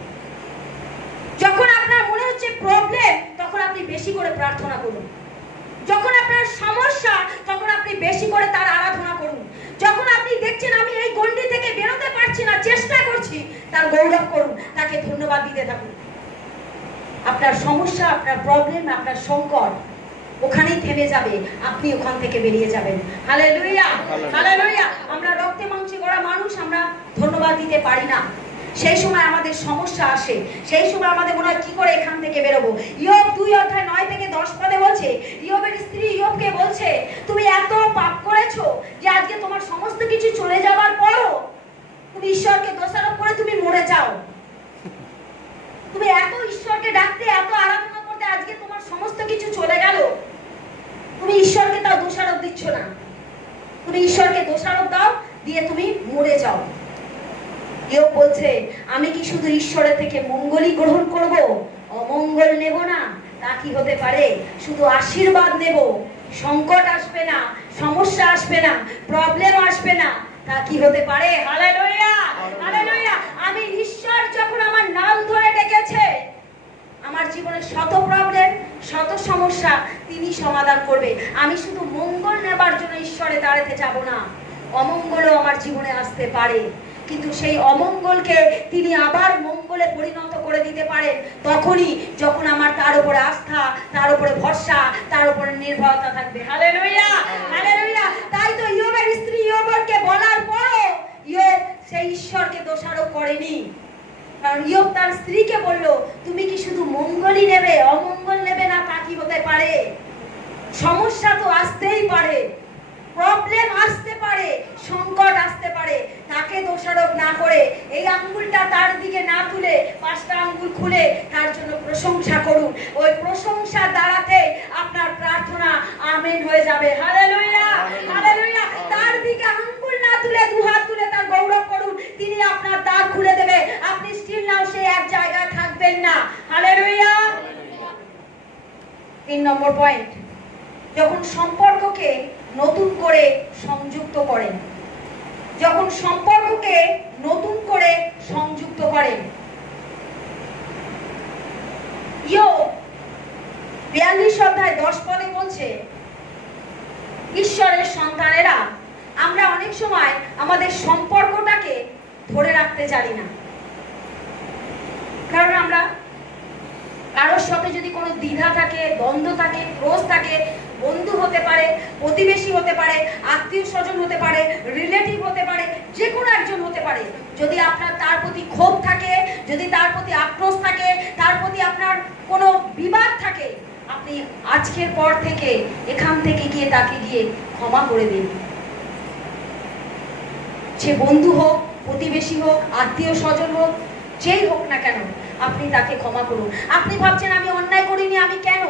যখন আপনার মনে হচ্ছে প্রবলেম, তখন আপনি বেশি করে প্রার্থনা করুন। যখন আপনার সমস্যা, তখন আপনি বেশি করে তার আরাধনা করুন। যখন আপনি দেখছেন আমি এই গণ্ডি থেকে বেরোতে পারছি না, চেষ্টা করছি, তার গৌরব করুন, তাকে ধন্যবাদ দিতে থাকুন। আপনার সমস্যা, আপনার প্রবলেম, আপনার সংকট ওখানেই থেমে যাবে, আপনি ওখান থেকে বেরিয়ে যাবেন। Hallelujah, hallelujah. আমরা রক্তে মাংসে গড়া মানুষ, আমরা ধন্যবাদ দিতে পারি না। সেই সময় আমাদের সমস্যা আসে, সেই সময় আমাদের মনে হয় কি করে এখান থেকে বেরোবো। ইয়োব 2:9-10 পদে বলছে, ইয়োবের স্ত্রী ইয়োবকে বলছে, তুমি এত পাপ করেছো যে আজকে তোমার সমস্ত কিছু চলে যাওয়ার পরও তুমি ঈশ্বরকে দোষারোপ করে তুমি মরে যাও। তুমি এত ঈশ্বরকে ডাকতে, এত আরাধনা করতে, আজকে তোমার সমস্ত কিছু চলে গেল, তুমি ঈশ্বরকে তাও দোষারোপ দিচ্ছ না। তুমি ঈশ্বরকে দোষারোপ দাও, দিয়ে তুমি মরে যাও। ইয়োব বলছে, আমি কি শুধু ঈশ্বরের থেকে মঙ্গলই গ্রহণ করব, অমঙ্গল নেব না? তা কি হতে পারে? শুধু আশীর্বাদ নেব, সংকট আসবে না, সমস্যা আসবে না, প্রবলেম আসবে না, তা কি হতে পারে? Hallelujah, hallelujah. আমি ঈশ্বর যখন আমার নাম ধরে ডেকেছে, আমার জীবনে শত প্রবলেম, শত সমস্যা তিনি সমাধান করবে। আমি শুধু মঙ্গল নেবার জন্য ঈশ্বরে দাঁড়াতে যাব না, অমঙ্গলও আমার জীবনে আসতে পারে, কিন্তু সেই অমঙ্গলকে তিনি আবার মঙ্গলে পরিণত করে দিতে পারেন তখনই যখন আমার তার উপরে আস্থা, তার উপরে ভরসা, তার উপরে নির্ভরতা থাকবে। Hallelujah, hallelujah. তাই তো ইয়োবের স্ত্রী ইয়োবকে বলার পরও ইয়োব সেই ঈশ্বরকে দোষারোপ করেনি। কারণ ইয়োব তার স্ত্রীকে বলল, তুমি কি শুধু মঙ্গলই নেবে, অমঙ্গল নেবে না? তা কি হতে পারে? সমস্যা তো আসতেই পারে, প্রবলেম আসতে পারে, সংকট আসতে পারে, তাকে দোষারোপ না করে, এই আঙ্গুলটা তার দিকে না তুলে 5টা আঙ্গুল খুলে তার জন্য প্রশংসা করুন। ওই প্রশংসা দ্বারাতে আপনার প্রার্থনা আমেন হয়ে যাবে। Hallelujah, hallelujah. তার দিকে আঙ্গুল না তুলে 2 হাত তুলে তার গৌরব করুন, তিনি আপনার দ্বার খুলে দেবে। আপনি স্টিল নাও সেই এক জায়গায় থাকবেন না। হালেলুয়া। 3 নম্বর পয়েন্ট, যখন সম্পর্ককে নতুন করে সংযুক্ত করেন, যখন সম্পর্ককে নতুন করে সংযুক্ত করেন। ইয়োব 42:10 পদে বলছে, ঈশ্বরের সন্তানেরা আমরা অনেক সময় আমাদের সম্পর্কটাকে ধরে রাখতে জানি না। কারণ আমরা কারোর সাথে যদি কোনো দ্বিধা থাকে, দ্বন্দ্ব থাকে, ক্রোধ থাকে, বন্ধু হতে পারে, প্রতিবেশী হতে পারে, আত্মীয় স্বজন হতে পারে, রিলেটিভ হতে পারে, যে কোনো একজন হতে পারে, যদি আপনার তার প্রতি ক্ষোভ থাকে, যদি তার প্রতি আক্রোশ থাকে, তার প্রতি আপনার কোনো বিবাদ থাকে, আপনি আজকের পর থেকে এখান থেকে গিয়ে তাকে গিয়ে ক্ষমা করে দিন। সে বন্ধু হোক, প্রতিবেশী হোক, আত্মীয় স্বজন হোক, যেই হোক না কেন, আপনি তাকে ক্ষমা করুন। আপনি ভাবছেন আমি অন্যায় করিনি, আমি কেন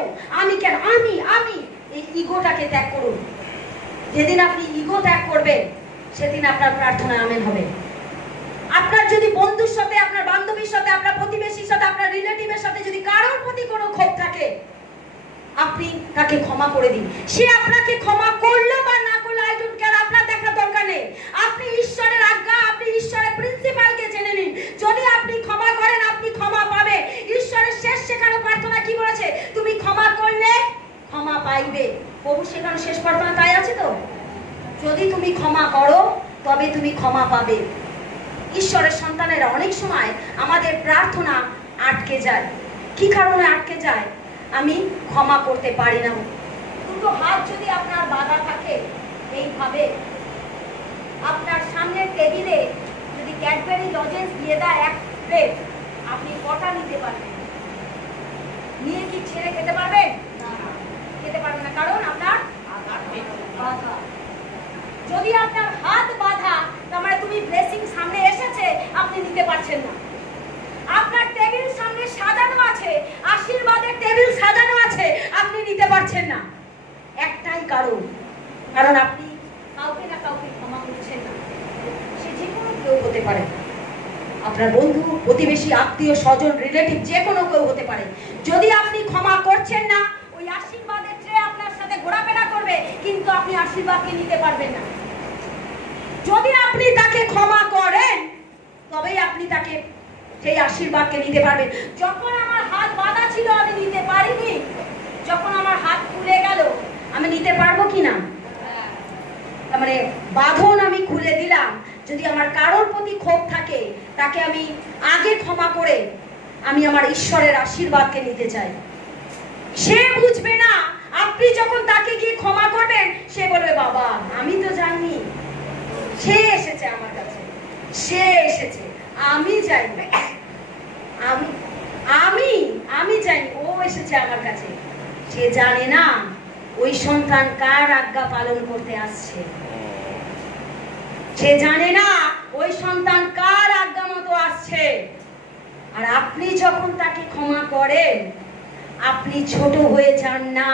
আমি এই ইগোটাকে ত্যাগ করুন। যেদিন আপনি ইগো ত্যাগ করবেন সেদিন আপনার প্রার্থনা আমেন হবে। আপনার যদি বন্ধুর সাথে, আপনার বান্ধবীর সাথে, আপনার প্রতিবেশীর সাথে, আপনার রিলেটিভের সাথে যদি কারোর প্রতি কোনো ক্ষোভ থাকে, আপনি তাকে ক্ষমা করে দিন। সে আপনাকে ক্ষমা করলো বা না করলো, আই ডোন্ট কেয়ার, আপনার দেখার দরকার নেই। আপনি ঈশ্বরের আজ্ঞা, আপনি ঈশ্বরের প্রিন্সিপালকে জেনে নিন। যদি আপনি ক্ষমা করেন আপনি ক্ষমা পাবে। ঈশ্বরের শেষ শেখানো প্রার্থনা কি বলেছে? তুমি ক্ষমা করলে ক্ষমা পাইবে। প্রভু শেখানো শেষ প্রার্থনা তাই আছে তো, যদি তুমি ক্ষমা করো তবে তুমি ক্ষমা পাবে। ঈশ্বরের সন্তানেরা অনেক সময় আমাদের প্রার্থনা আটকে যায়। কি কারণে আটকে যায়? আমি ক্ষমা করতে পারি না। দুটো হাত যদি আপনার বাঁধা থাকে এইভাবে, আপনার সামনের টেবিলে যদি ক্যাডবেরি লজেন্স দিয়ে দেয় এক প্লেট, আপনি কটা নিতে পারবেন? নিয়ে কি ছেড়ে খেতে পারবেন? খেতে পারবেন না, কারণ আপনার বাঁধা। যদি আপনার হাত বাঁধা, তার মানে তুমি ব্লেসিং সামনে এসেছে, আপনি নিতে পারছেন না। আপনার টেবিল সামনে সাজানো আছে, আশীর্বাদের টেবিল সাজানো আছে, আপনি নিতে পারছেন না। একটাই কারণ, কারণ আপনি কাউকে না কাউকে ক্ষমা করছেন না। সে যে কোনো কেউ হতে পারে, আপনার বন্ধু, প্রতিবেশী, আত্মীয় স্বজন, রিলেটিভ, যে কোনো কেউ হতে পারে। যদি আপনি ক্ষমা করছেন না, ওই আশীর্বাদের ট্রে আপনার সাথে ঘোরাফেরা করবে, কিন্তু আপনি আশীর্বাদকে নিতে পারবেন না। যদি আপনি তাকে ক্ষমা করেন তবেই আপনি তাকে সেই আশীর্বাদকে নিতে পারবেন। যখন আমার হাত বাঁধা ছিল আমি নিতে পারিনি, যখন আমার হাত খুলে গেল আমি নিতে পারবো কিনা? তার মানে বাঁধন আমি খুলে দিলাম। যদি আমার কারোর প্রতি ক্ষোভ থাকে তাকে আমি আগে ক্ষমা করে আমি আমার ঈশ্বরের আশীর্বাদকে নিতে চাই। সে বুঝবে না, আপনি যখন তাকে গিয়ে ক্ষমা করবেন সে বলবে বাবা আমি তো জানি, সে এসেছে আমার কাছে, সে এসেছে, আমি যাইনি, আমি জানি ও এসেছে আমার কাছে। সে জানে না ওই সন্তান কার আজ্ঞা পালন করতে আসছে। সে জানে না ওই সন্তান কার আজ্ঞা মতো আসছে। আর আপনি যখন তাকে ক্ষমা করেন আপনি ছোট হয়ে যান না।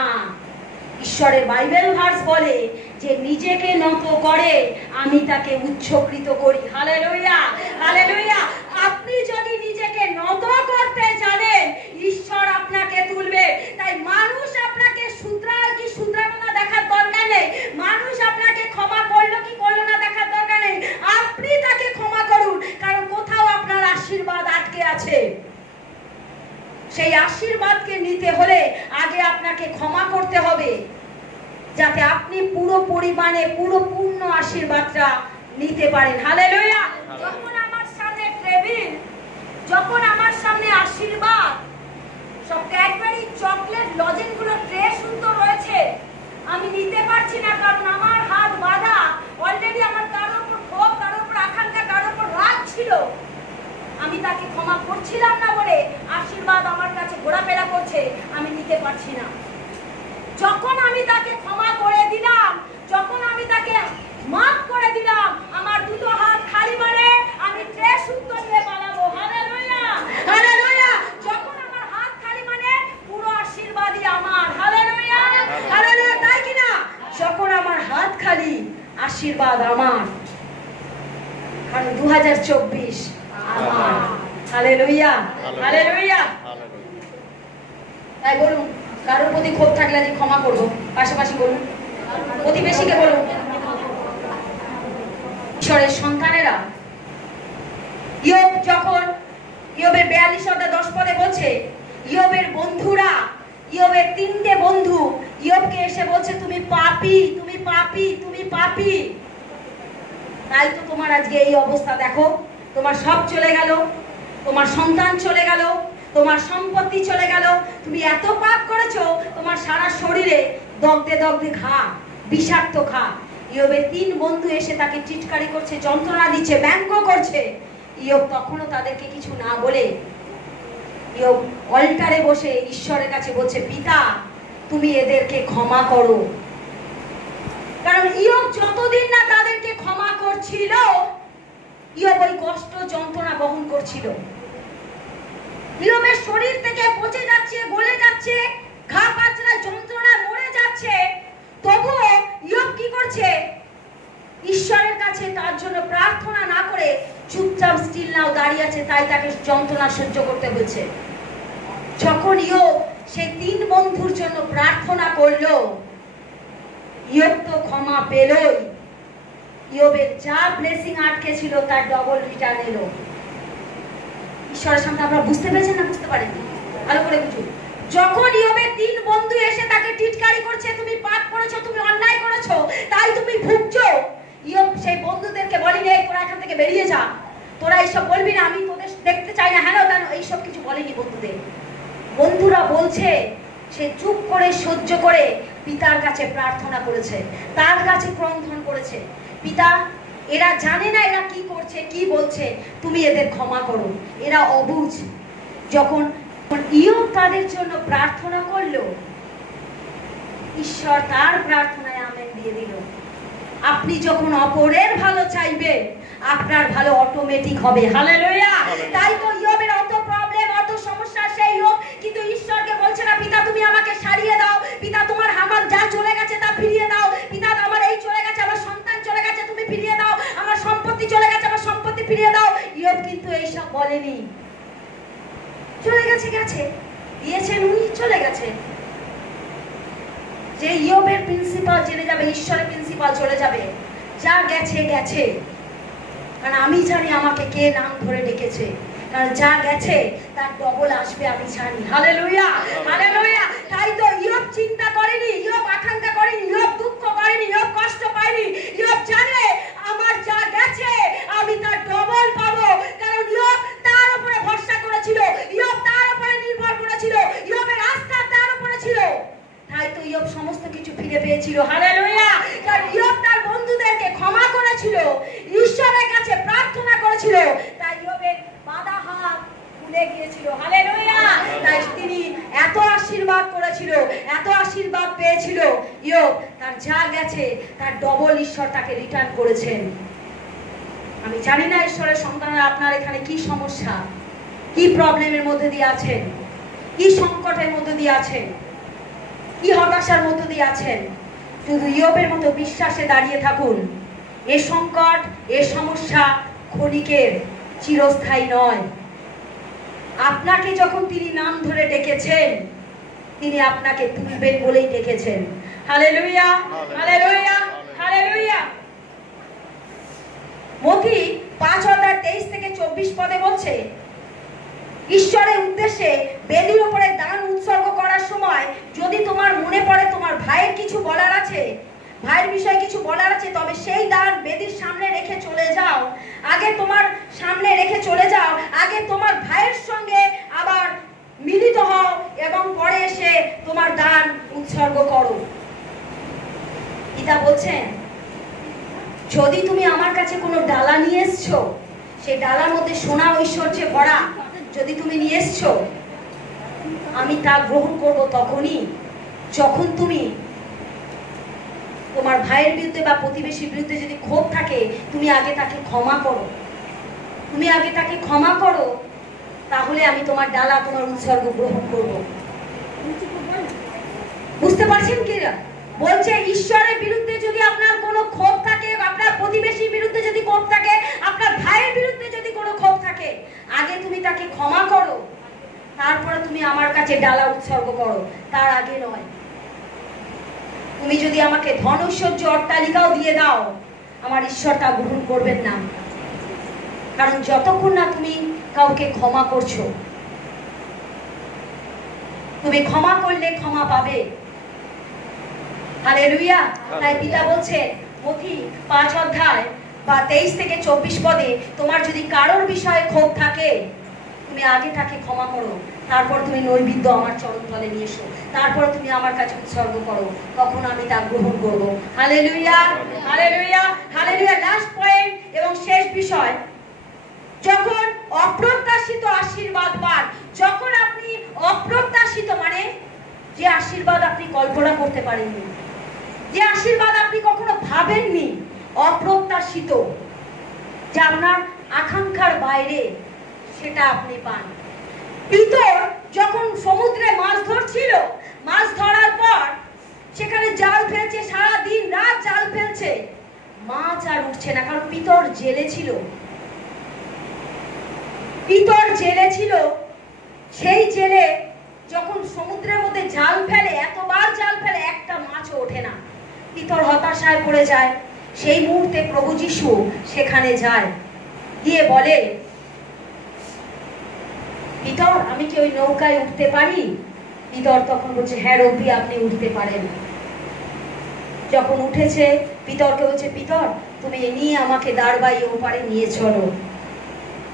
ঈশ্বরের বাইবেল ভার্স বলে যে নিজেকে নত করে আমি তাকে উচ্চকৃত করি। Hallelujah, hallelujah. আপনি যদি নিজেকে নত করতে জানেন ঈশ্বর আপনাকে তুলবে। তাই মানুষ আপনাকে শুধরায় কি শুধরানো না দেখার দরকার নেই, মানুষ আপনাকে ক্ষমা করলো কি করলো না দেখার দরকার নেই। আপনি তাকে ক্ষমা করুন, কারণ কোথাও আপনার আশীর্বাদ আটকে আছে। সেই আশীর্বাদকে নিতে হলে আগে আপনাকে ক্ষমা করতে হবে, যাতে আপনি পুরো পরিমাণে পুরো পূর্ণ আশীর্বাদটা নিতে পারেন। হালেলুয়া। যখন আমার সামনে টেবিল, যখন আমার সামনে আশীর্বাদ, সব ক্যাডবেরি চকলেট লজেন্স গুলো ট্রে সুন্দর রয়েছে, আমি নিতে পারছি না কারণ আমার হাত বাঁধা। অলরেডি আমার কারোর উপর ক্ষোভ, কারোর উপর আকাঙ্ক্ষা, কারোর উপর রাগ ছিল। আমি তাকে ক্ষমা করছিলাম না বলে আশীর্বাদ আমার কাছে ঘোরাফেরা করছে, আমি নিতে পারছি না। যখন আমি তাকে ক্ষমা করে দিলাম, যখন আমি তাকে মাফ করে দিলাম, আমার দুটো হাত খালি মানে আমি ট্রে শুদ্ধ নিয়ে পালাবো। Hallelujah, hallelujah. যখন আমার হাত খালি মানে পুরো আশীর্বাদই আমার। Hallelujah, hallelujah. তাই কি না? যখন আমার হাত খালি আশীর্বাদ আমার, কারণ 2024 আমার। Hallelujah, hallelujah. তাই বলুন, কারোর প্রতি ক্ষোভ থাকলে যে ক্ষমা করবো, পাশাপাশি বলুন, প্রতিবেশীকে বলুন। ঈশ্বরের সন্তানেরা, ইয়োব যখন ইয়োবের 42:10 বলছে, ইয়োবের বন্ধুরা, ইয়োবের 3টে বন্ধু ইয়োবকে এসে বলছে তুমি পাপী, তুমি পাপী, তুমি পাপী। তাই তো তোমার আজকে এই অবস্থা। দেখো, তোমার সব চলে গেল, তোমার সন্তান চলে গেল, তোমার সম্পত্তি চলে গেল, তুমি এত পাপ করেছো, তোমার সারা শরীরে দগ্ধে দগ্ধে ঘা, বিষাক্ত ঘা। ইয়োবের 3 বন্ধু এসে তাকে টিটকারি করছে, যন্ত্রণা দিচ্ছে, ব্যঙ্গ করছে। ইয়োব তখনও তাদেরকে কিছু না বলে ইয়োব অল্টারে বসে ঈশ্বরের কাছে বলছে, পিতা তুমি এদেরকে ক্ষমা করো। কারণ ইয়োব যতদিন না তাদেরকে ক্ষমা করছিল, ইয়োব ওই কষ্ট যন্ত্রণা বহন করছিল। ইয়োব যাচ্ছে, ঘা পাচড়া যন্ত্রণা মরে যাচ্ছে, তবুও ইয়োব কি করছে? ঈশ্বরের কাছে তার জন্য প্রার্থনা না করে চুপচাপ স্টিল নাও দাঁড়িয়ে আছে, তাই তাকে যন্ত্রণা সহ্য করতে হয়েছে। যখন ইয়োব সেই 3 বন্ধুর জন্য প্রার্থনা করলো, ইয়োব তো ক্ষমা পেলই, ইয়োবের যা ব্লেসিং আটকে ছিল তার ডবল রিটার্ন এলো। ঈশ্বরের সামনে আপনারা বুঝতে পেরেছেন না বুঝতে পারেননি? ভালো করে বুঝুন। যখন ইয়োবের 3 বন্ধু এসে তাকে টিটকারি করছে, তুমি পাপ করেছো, তুমি অন্যায় করেছো, তাই তুমি ভুগছো, ইয়োব সেই বন্ধুদেরকে বলেনি এই তোরা এখান থেকে বেরিয়ে যা, তোরা এইসব বলবি না, আমি তোদের দেখতে চাই না, হ্যাঁ কেন, এইসব কিছু বলেনি বন্ধুদের। বন্ধুরা বলছে সে চুপ করে সহ্য করে পিতার কাছে প্রার্থনা করেছে, তার কাছে ক্রন্দন করেছে, পিতা এরা জানে না এরা কি করছে কি বলছে, তুমি এদের ক্ষমা করো, এরা অবুঝ। যখন ইয়োব তাদের জন্য প্রার্থনা করলো, ঈশ্বর তার প্রার্থনায় আমেন দিয়ে দিল। আপনি যখন অপরের ভালো চাইবেন, আপনার ভালো অটোমেটিক হবে। হালেলুয়া। তাই তো ইয়োবের অত প্রবলেম, অত সমস্যা, সেই ইয়োব কিন্তু ঈশ্বরকে বলছে না পিতা তুমি আমাকে সারিয়ে দাও, পিতা তোমার আমার যা চলে গেছে তা ফিরিয়ে দাও, পিতা আমার এই চলে গেছে, আমার সন্তান চলে গেছে তুমি ফিরিয়ে দাও, আমার সম্পত্তি চলে গেছে আমার সম্পত্তি ফিরিয়ে দাও। ইয়োব কিন্তু এইসব বলেনি। চলে গেছে গেছে, দিয়েছেন উনি, চলে গেছে। যে ইয়োবের প্রিন্সিপাল জেনে যাবে, ঈশ্বরের প্রিন্সিপাল চলে যাবে, যা গেছে গেছে, কারণ আমি জানি আমাকে কে নাম ধরে ডেকেছে, কারণ যা গেছে তার ডবল আসবে আমি জানি। Hallelujah hallelujah. তাই তো ইয়োব চিন্তা করেনি, ইয়োব আকাঙ্ক্ষা করেনি, ইয়োব দুঃখ করেনি, ইয়োব কষ্ট পায়নি। ইয়োব জানে আমার যা গেছে আমি তার ডবল পাবো, কারণ ইয়োব তার উপরে ভরসা করেছিল, ইয়োব তার উপরে নির্ভর করেছিল, ইয়োবের আস্থা তার উপরে ছিল। তাই তো ইয়োব সমস্ত কিছু ফিরে পেয়েছিল। হালেলুয়া। কারণ ইয়োব তার বন্ধুদেরকে ক্ষমা করেছিল, ঈশ্বরের কাছে প্রার্থনা করেছিল, তাই ইয়োবের বাঁধা হাত খুলে গিয়েছিল। হালেলুয়া। তাই তিনি এত আশীর্বাদ করেছিল, এত আশীর্বাদ পেয়েছিল, ইয়োব তার যা গেছে তার ডবল ঈশ্বর তাকে রিটার্ন করেছেন। আমি জানি না ঈশ্বরের সন্তানরা আপনার এখানে কি সমস্যা, কি প্রবলেমের মধ্যে দিয়ে আছেন, কি সংকটের মধ্যে দিয়ে আছেন, কি হতাশার মধ্য দিয়ে আছেন। শুধু ইয়োবের মতো বিশ্বাসে দাঁড়িয়ে থাকুন, এ সংকট এ সমস্যা ক্ষণিকের, চিরস্থায়ী নয়। আপনাকে যখন তিনি নাম ধরে ডেকেছেন, তিনি আপনাকে তুলবেন বলেই ডেকেছেন। হালেলুয়া হালেলুয়া হালেলুয়া। মতি 5:23-24 পদে বলছে, ঈশ্বরের উদ্দেশ্যে বেদির উপরে দান উৎসর্গ করার সময় যদি তোমার মনে পড়ে তোমার ভাইয়ের কিছু বলার আছে, ভাইয়ের বিষয়ে কিছু বলার আছে, তবে সেই দান বেদির সামনে রেখে চলে যাও, আগে তোমার সামনে রেখে চলে যাও, আগে তোমার ভাইয়ের সঙ্গে আবার মিলিত হও এবং পরে এসে তোমার দান উৎসর্গ করো। পিতা বলছেন, যদি তুমি আমার কাছে কোনো ডালা নিয়ে এসছো, সেই ডালার মধ্যে সোনা ঐশ্বর্যে ভরা যদি তুমি নিয়ে এসছো, আমি তা গ্রহণ করব তখনই যখন তুমি তোমার ভাইয়ের বিরুদ্ধে বা প্রতিবেশীর বিরুদ্ধে যদি ক্ষোভ থাকে, তুমি আগে তাকে ক্ষমা করো, তুমি আগে তাকে ক্ষমা করো, তাহলে আমি তোমার ডালা তোমার উৎসর্গ গ্রহণ করব। বুঝতে পারছেন কি? বলছে ঈশ্বরের বিরুদ্ধে যদি আপনার কোনো ক্ষোভ থাকে, আপনার প্রতিবেশীর বিরুদ্ধে যদি ক্ষোভ থাকে, আপনার ভাইয়ের বিরুদ্ধে যদি কোনো ক্ষোভ থাকে, আগে তুমি তাকে ক্ষমা করো, তারপরে তুমি আমার কাছে ডালা উৎসর্গ করো, তার আগে নয়। তুমি যদি আমাকে ধন ঐশ্বর্য অট্টালিকাও দিয়ে দাও, আমার ঈশ্বর তা গ্রহণ করবেন না, কারণ যতক্ষণ না তুমি কাউকে ক্ষমা করছো। তুমি ক্ষমা করলে ক্ষমা পাবে। হালেলুয়া। তাই পিতা বলছে মথি 5:23-24 পদে, তোমার যদি কারোর বিষয়ে ক্ষোভ থাকে, তুমি আগে তাকে ক্ষমা করো, তারপর তুমি নৈবেদ্য আমার চরণ তলে নিয়ে এসো, তারপর তুমি আমার কাছে উৎসর্গ করো, তখন আমি তা গ্রহণ করব। হালেলুয়া হালেলুয়া হালেলুয়া। লাস্ট পয়েন্ট এবং শেষ বিষয়, যখন অপ্রত্যাশিত আশীর্বাদ পান, যখন আপনি অপ্রত্যাশিত মানে যে আশীর্বাদ আপনি কল্পনা করতে পারেননি, যে আশীর্বাদ আপনি কখনো ভাবেননি, অপ্রত্যাশিত, যা আপনার আকাঙ্ক্ষার বাইরে, সেটা আপনি পান। পিতর যখন সমুদ্রে মাছ ধরছিল, ফেলছে, মাছ আর উঠছে না, কারণ পিতর জেলে ছিল। পিতর জেলে ছিল, সেই জেলে যখন সমুদ্রের মধ্যে জাল ফেলে, এতবার জাল ফেলে, একটা মাছও ওঠে না। পিতর হতাশায় পড়ে যায়। সেই মুহূর্তে প্রভু যিশু সেখানে যায়, গিয়ে বলে, পিতর আমি কি ওই নৌকায় উঠতে পারি? পিতর তখন বলছে, হ্যাঁ রব্বি, আপনি উঠতে পারেন। যখন উঠেছে, পিতরকে বলছে, পিতর তুমি নিয়ে আমাকে দাঁড় বাইয়ে ওপারে নিয়ে চলো।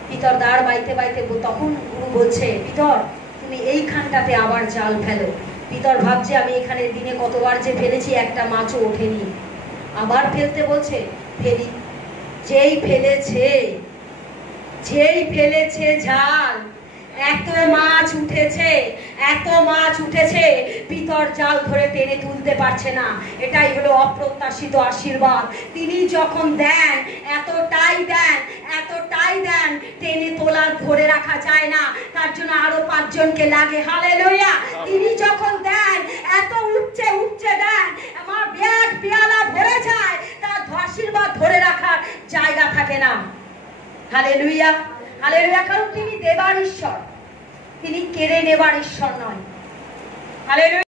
পিতর দাঁড় বাইতে বাইতে, তখন গুরু বলছে, পিতর তুমি এইখানটাতে আবার জাল ফেলো। পিতর ভাবছে, আমি এখানে দিনে কতবার যে ফেলেছি, একটা মাছও ওঠেনি। আবার ফেলতে বলছে, ফেলি। যেই ফেলেছে জাল, এত মাছ উঠেছে, এত মাছ উঠেছে, পিতর জাল ধরে টেনে তুলতে পারছে না। এটাই হলো অপ্রত্যাশিত আশীর্বাদ। তিনি যখন দেন, এতটাই দেন, এতটাই দেন, টেনে তোলা ধরে রাখা যায় না। তার জন্য আরো 5 জনকে লাগে। হালেলুয়া। তিনি যখন দেন, এত উঠছে উঠছে দেন, আমার ব্যাগ পেয়ালা ভরে যায়, তার আশীর্বাদ ধরে রাখার জায়গা থাকে না। Hallelujah, hallelujah. কারণ তিনি দেবার ঈশ্বর, তিনি কেড়ে নেবার ঈশ্বর নয়। হালেলুয়া।